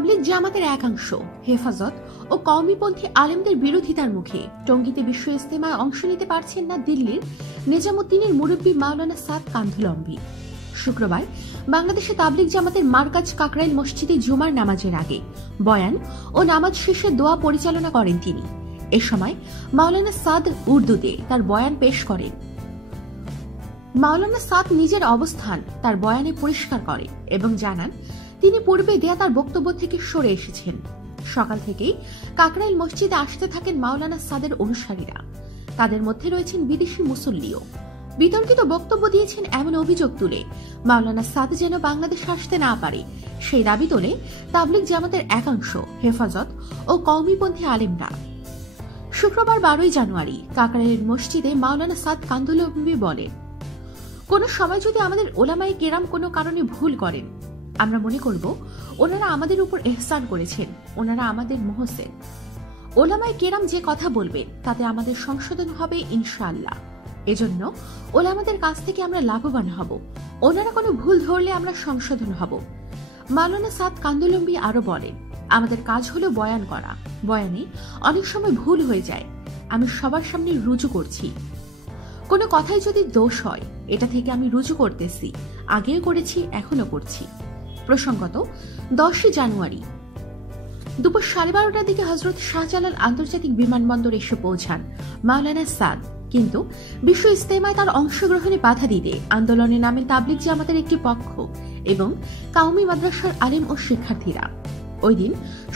তাবলিগ জামাতের একাংশ, হেফাজত ও কওমিপন্থী আলেমদের বিরোধিতার মুখে টঙ্গীতে বিশ্ব ইস্তেমায় অংশ নিতে পারছেন না দিল্লির নিজামুদ্দিনের মুরব্বী মাওলানা সাদ কান্ধুলম্বি। শুক্রবার বাংলাদেশে তাবলিগ জামাতের মার্কাজ কাকরাইল মসজিদে জুমার নামাজের আগে বয়ান ও নামাজ শেষে দোয়া পরিচালনা করেন তিনি। এ সময় মাওলানা সাদ উর্দুতে তার বয়ান পেশ করেন। মাওলানা সাদ নিজের অবস্থান তার বয়ানে পরিষ্কার করে এবং জানান তিনি পূর্বে দেয়া তার বক্তব্য থেকে সরে এসেছেন। সকাল থেকেই কাকরাইল মসজিদে আসতে থাকেন মাওলানা সাদের অনুসারীরা। তাদের মধ্যে রয়েছেন বিদেশি মুসল্লিও। বিতর্কিত বক্তব্য দিয়েছেন এমন অভিযোগ তুলে মাওলানা সাদ যেন বাংলাদেশ আসতে না পারে। সেই দাবি তোলে তাবলিক জামাতের একাংশ, হেফাজত ও কওমিপন্থী আলেমরা। শুক্রবার বারোই জানুয়ারি কাকরাইলের মসজিদে মাওলানা সাদ কান্দুলম্বি বলেন, কোনো সময় যদি আমাদের ওলামাই কেরাম কোনো কারণে ভুল করেন আমরা মনে করব, ওনারা আমাদের উপর এহসান করেছেন, ওনারা আমাদের মোহসেন। ওলামাই কেরাম যে কথা বলবেন তাতে আমাদের সংশোধন হবে ইনশাআল্লাহ। এজন্য ওলামাদের কাছ থেকে আমরা লাভবান হব। ওনারা কোনো ভুল ধরলে আমরা সংশোধন হব। মালানা সাদ কান্দুলম্বি আরও বলেন, আমাদের কাজ হলো বয়ান করা। বয়ানে অনেক সময় ভুল হয়ে যায়। আমি সবার সামনে রুজু করছি। কোনো কথাই যদি দোষ হয়, এটা থেকে আমি রুজু করতেছি। আগেও করেছি এখনও করছি। প্রসঙ্গত, দশই জানুয়ারি, দুপুর সাড়ে বারোটার দিকে হজরত শাহজালাল আন্তর্জাতিক বিমানবন্দর এসে পৌঁছান মাওলানা সাদ। কিন্তু বিশ্ব ইস্তেমায় তার অংশগ্রহণে বাধা দিতে আন্দোলনে নামে তাবলিক জামাতের একটি পক্ষ এবং কাউমি মাদ্রাসার আলেম ও শিক্ষার্থীরা। ওই দিন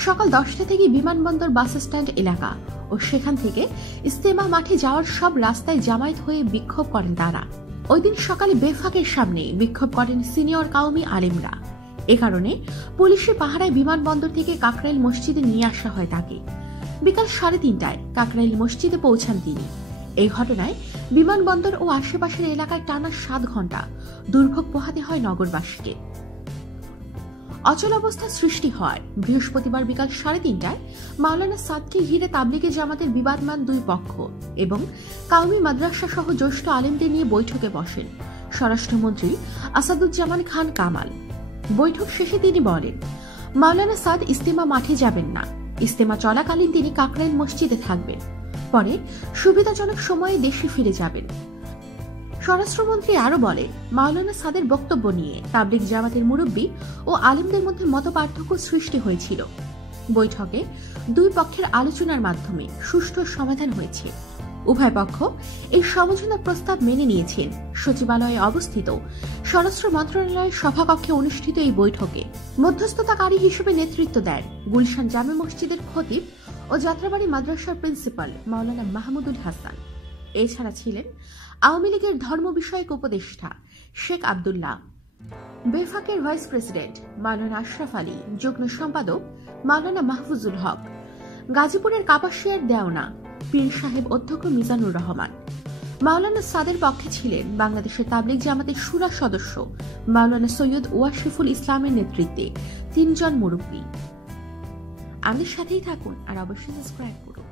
সকাল দশটা থেকে বিমানবন্দর বাস স্ট্যান্ড এলাকা ও সেখান থেকে ইস্তেমা মাঠে যাওয়ার সব রাস্তায় জামায়াত হয়ে বিক্ষোভ করেন তারা। ওই দিন সকালে বেফাকের সামনে বিক্ষোভ করেন সিনিয়র কাউমি আলেমরা। এ কারণে পুলিশের পাহারায় বিমানবন্দর থেকে কাকরাইল মসজিদে নিয়ে আসা হয় তাকে। বিকাল সাড়ে তিনটায় কাকরাইল মসজিদে পৌঁছান তিনি। এই ঘটনায় বিমানবন্দর ও আশেপাশের এলাকায় টানা সাত ঘণ্টা দুর্ভোগ পোহাতে হয় নগরবাসীকে। অচল অবস্থা সৃষ্টি হয়। বৃহস্পতিবার বিকাল সাড়ে তিনটায় মাওলানা সাদকে ঘিরে তাবলিগে জামাতের বিবাদমান দুই পক্ষ এবং কাউমি মাদ্রাসা সহ জ্যেষ্ঠ আলেমদের নিয়ে বৈঠকে বসেন। স্বরাষ্ট্রমন্ত্রী আসাদুজ্জামান খান কামাল। বৈঠক শেষে তিনি বলেন, মাওলানা সাদ ইস্তেমা মাঠে যাবেন না। ইস্তেমা চলাকালীন তিনি কাকরাইল মসজিদে থাকবেন। পরে সুবিধাজনক সময়ে দেশে ফিরে যাবেন। স্বরাষ্ট্রমন্ত্রী আরও বলেন, মাওলানা সাদের বক্তব্য নিয়ে তাবলিক জামাতের মুরব্বী ও আলিমদের মধ্যে মত পার্থক্য সৃষ্টি হয়েছিল। বৈঠকে দুই পক্ষের আলোচনার মাধ্যমে সুষ্ঠু সমাধান হয়েছে। উভয় পক্ষ এই সমঝোতা প্রস্তাব মেনে নিয়েছেন। সচিবালয়ে অবস্থিত স্বরাষ্ট্র মন্ত্রণালয়ের সভাকক্ষে অনুষ্ঠিত এই বৈঠকে মধ্যস্থতাকারী হিসেবে নেতৃত্ব দেন গুলশান জামে মসজিদের খতিব ও যাত্রাবাড়ি মাদ্রাসার প্রিন্সিপাল মাওলানা মাহমুদুল হাসান। এছাড়া ছিলেন আওয়ামী লীগের ধর্ম বিষয়ক উপদেষ্টা শেখ আবদুল্লাহ, বেফাকের ভাইস প্রেসিডেন্ট মাওলানা আশরাফ আলী, যুগ্ম সম্পাদক মাওলানা মাহফুজুল হক, গাজীপুরের কাপাসিয়ার দেওনা পীর সাহেব অধ্যক্ষ মিজানুর রহমান। মাওলানা সাদের পক্ষে ছিলেন বাংলাদেশের তাবলিক জামাতের সুরা সদস্য মাওলানা সৈয়দ ওয়াশিফুল ইসলামের নেতৃত্বে তিনজন মুরব্বী। আমাদের সাথেই থাকুন আর অবশ্যই সাবস্ক্রাইব করুন।